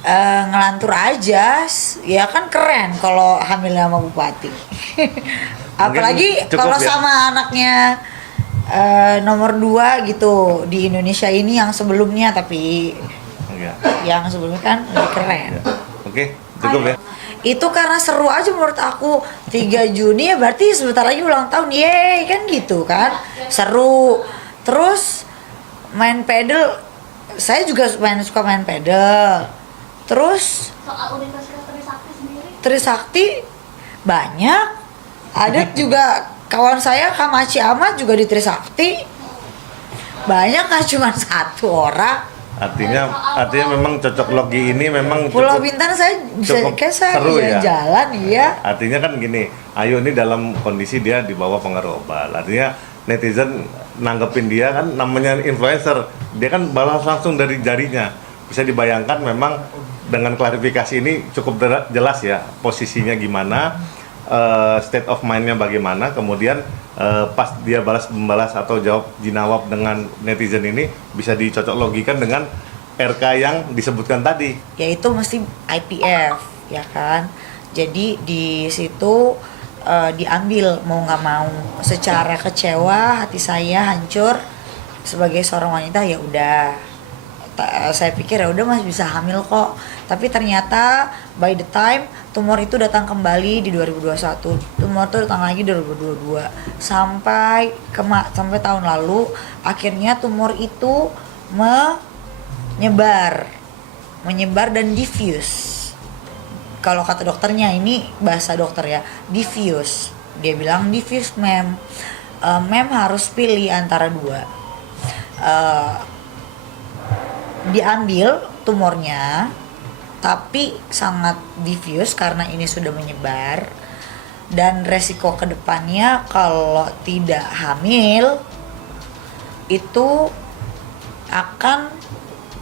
Ngelantur aja, ya kan keren kalau hamil sama bupati. Apalagi kalau ya? sama anaknya nomor 2 gitu di Indonesia ini yang sebelumnya, tapi Iya. yang sebelumnya kan lebih keren. Iya. Oke, cukup ya. Itu karena seru aja menurut aku. 3 Juni ya berarti sebentar lagi ulang tahun, yeay kan gitu kan, seru. Terus main pedal, saya juga suka main pedal. Terus Soal Universitas Trisakti sendiri, Trisakti banyak, ada juga kawan saya Kamachi Ahmad juga di Trisakti, banyak, nggak cuma satu orang. Artinya memang cocok logi ini memang Pulau cukup, Bintan saya bisa cukup kayak saya seru ya. jalan-jalan, iya. Artinya kan gini, Ayu ini dalam kondisi dia di bawah pengaruh obat. Artinya netizen nanggepin dia kan namanya influencer, dia kan balas langsung dari jarinya. Bisa dibayangkan memang dengan klarifikasi ini cukup jelas ya posisinya gimana, state of mind-nya bagaimana, kemudian pas dia membalas atau jawab jinawab dengan netizen ini bisa dicocok logikan dengan RK yang disebutkan tadi. Yaitu mesti IPF, ya kan. Jadi di situ diambil mau nggak mau. Secara kecewa hati saya hancur sebagai seorang wanita, ya udah. Saya pikir ya udah masih bisa hamil kok. Tapi ternyata by the time tumor itu datang kembali di 2021, tumor itu datang lagi di 2022 sampai tahun lalu, akhirnya tumor itu menyebar dan diffuse. Kalau kata dokternya, ini bahasa dokter ya, diffuse. Dia bilang diffuse mem. Mem harus pilih antara dua. Diambil tumornya, tapi sangat diffuse karena ini sudah menyebar, dan resiko kedepannya kalau tidak hamil itu akan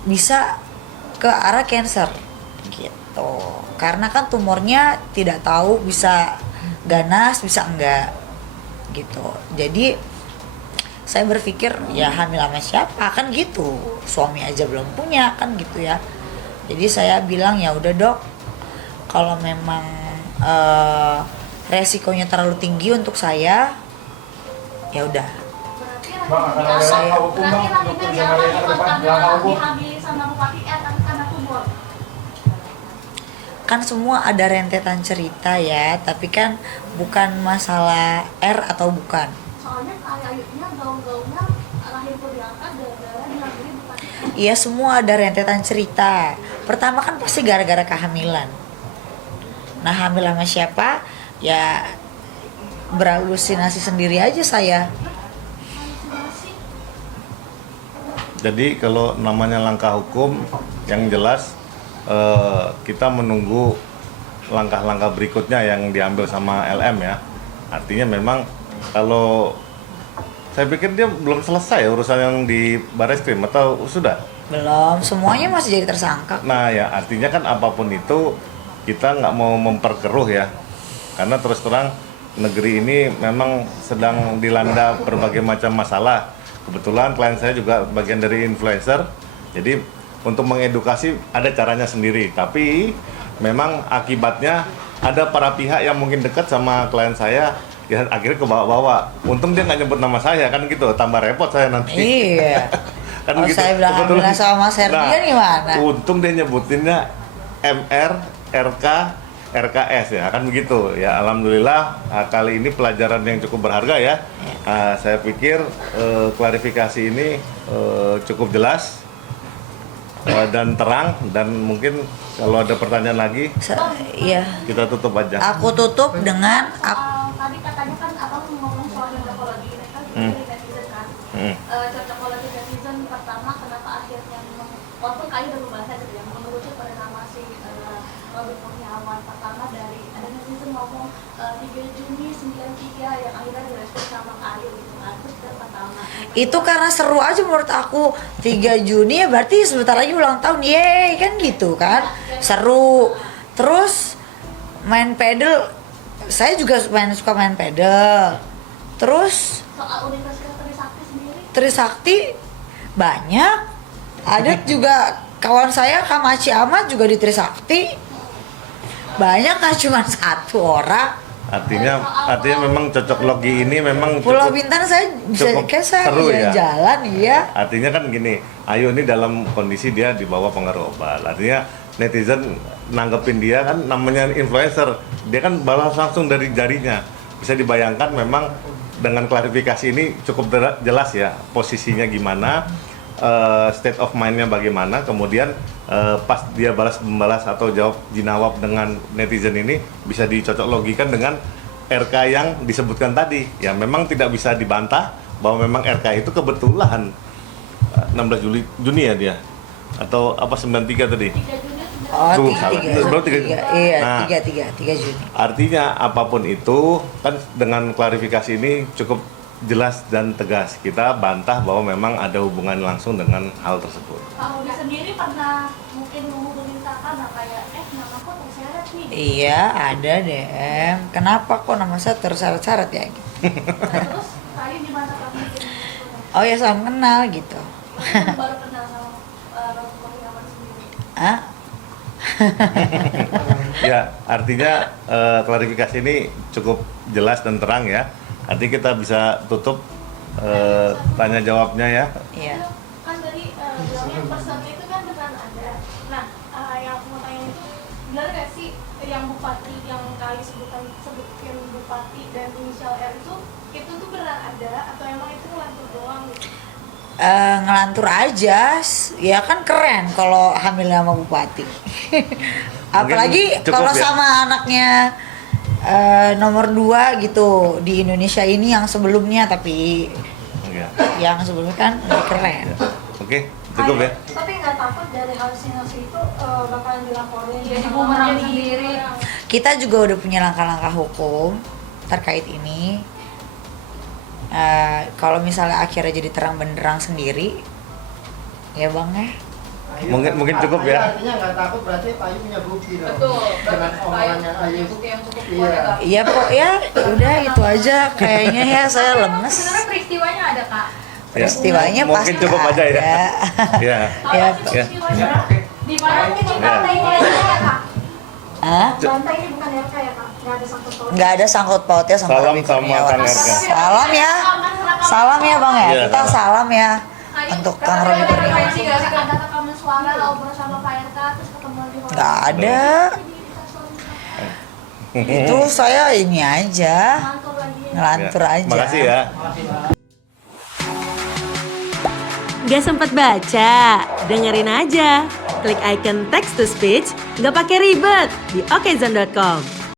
bisa ke arah cancer gitu, karena kan tumornya tidak tahu bisa ganas bisa enggak gitu. Jadi saya berpikir ya hamil sama siapa kan gitu, suami aja belum punya kan gitu ya. Jadi saya bilang ya udah dok, kalau memang resikonya terlalu tinggi untuk saya, ya udah. berarti rahimnya jangan bukan karena dihamili sama Bupati tapi karena tumor. Kan semua ada rentetan cerita ya, tapi kan bukan masalah R atau bukan. Soalnya kayaknya gaung-gaungnya rahim tuh diangkat gara-gara dihamili Bupati. Iya, semua ada rentetan cerita. Pertama kan pasti gara-gara kehamilan. Nah, hamil sama siapa? Ya berhalusinasi sendiri aja saya. Jadi kalau namanya langkah hukum yang jelas, kita menunggu langkah-langkah berikutnya yang diambil sama LM ya. Artinya memang kalau saya pikir dia belum selesai urusan yang di Barreskrim atau sudah? Belum, semuanya masih jadi tersangka. Nah ya artinya kan apapun itu kita nggak mau memperkeruh ya. Karena terus terang negeri ini memang sedang dilanda berbagai macam masalah. Kebetulan klien saya juga bagian dari influencer, jadi untuk mengedukasi ada caranya sendiri. Tapi memang akibatnya ada para pihak yang mungkin dekat sama klien saya, ya akhirnya kebawa-bawa. Untung dia nggak nyebut nama saya kan gitu, tambah repot saya nanti. Iya. Kan Kalau gitu. saya bilang hamil sama Mas Herdian gimana? Untung dia nyebutinnya MR, RK, RKS ya kan begitu ya. Alhamdulillah kali ini pelajaran yang cukup berharga ya. Saya pikir klarifikasi ini cukup jelas dan terang, dan mungkin kalau ada pertanyaan lagi Iya. kita tutup aja. Aku tutup dengan Tadi katanya kan abang ngomong soal cocokologi ini kan dari netizen kan. Cocokologi netizen pertama kenapa akhirnya walaupun kali udah membahasnya gitu ya, mengerucut pada nama si Robert Kurniawan. Pertama dari ada netizen ngomong 3 Juni 93 yang akhirnya direspon sama Kayu gitu kan. Terus yang pertama itu karena seru aja menurut aku. 3 Juni ya berarti sebentar lagi ulang tahun, yeay kan gitu kan, seru. Terus main pedal, saya juga suka main pedal. Terus soal Universitas Trisakti sendiri, Trisakti banyak, ada juga kawan saya Kamachi Ahmad juga di Trisakti banyak, kan cuma satu orang. Artinya memang cocok logi ini memang Pulau Bintan saya bisa cukup kayak saya seru ya. jalan-jalan, iya. Artinya kan gini, Ayu ini dalam kondisi dia di bawah pengaruh obat. Artinya netizen nanggepin dia kan namanya influencer, dia kan balas langsung dari jarinya. Bisa dibayangkan memang dengan klarifikasi ini cukup jelas ya posisinya gimana, state of mind-nya bagaimana, kemudian pas dia membalas atau jawab jinawab dengan netizen ini bisa dicocok logikan dengan RK yang disebutkan tadi. Ya memang tidak bisa dibantah bahwa memang RK itu kebetulan 16 Juni ya dia, atau apa 93 tadi. 3 Juni Oh, Tuh, tiga, salah. tiga, iya, Nah. 3 Juni. Artinya apapun itu kan dengan klarifikasi ini cukup jelas dan tegas. Kita bantah bahwa memang ada hubungan langsung dengan hal tersebut. Pak Rudi sendiri pernah mungkin menghubungi kakak nggak kayak nama kok terseret nih? Iya, ada DM. Kenapa kok nama saya terseret-seret ya? Gitu. Terus kali di mana Pak mungkin Oh ya, salam kenal gitu. baru kenal sama Rocky Ahmad sendiri. Ah, Ya, artinya klarifikasi ini cukup jelas dan terang ya. Artinya kita bisa tutup tanya jawabnya ya. iya. Kan tadi bilangnya personnya itu kan beneran ada. Nah, yang aku mau tanya itu benar nggak sih yang bupati yang kali sebutin bupati dan inisial R itu tuh beneran ada atau emang itu ngelantur doang gitu? Ngelantur aja, ya kan keren kalau hamil sama bupati. Apalagi cukup kalau ya. sama anaknya nomor 2 gitu di Indonesia ini yang sebelumnya, tapi Ya. yang sebelumnya kan lebih keren. Oke, cukup ya. Tapi nggak takut dari halusinasi itu bakalan dilaporin Jadi sama bumerang orang sendiri. Kita juga udah punya langkah-langkah hukum terkait ini. Kalau misalnya akhirnya jadi terang benderang sendiri, ya bang ya. Mungkin cukup ya. Artinya nggak takut berarti Pak Ayu punya bukti dong. Betul, Dengan omongannya Ayu. bukti yang cukup kuat ya Kak. Iya kok ya, udah itu aja. Kayaknya ya saya lemes. Sebenarnya peristiwanya ada Kak. Peristiwanya Mungkin pasti cukup aja ya. ada. Ya. Ya. Ya. Di mana sih Ya. Bantai ini ya kak? Hah? Bantai ini bukan RK ya kak? Nggak ada sangkut pautnya. Nggak ada sangkut pautnya sama Salam Robi sama Kurniawan. Kang Erga. Salam ya, salam ya bang ya. Iya, Kita salam ya untuk Kang Robi Kurniawan. Frekuensi nggak sih ada rekaman suara ngobrol sama Pak RK terus ketemu di hotel? Nggak ada. Itu saya ini aja, Ngantor lagi ya. ngelantur Ya. aja. Makasih ya. Gak sempet baca? Dengerin aja. Klik icon text to speech, gak pakai ribet di okezone.com.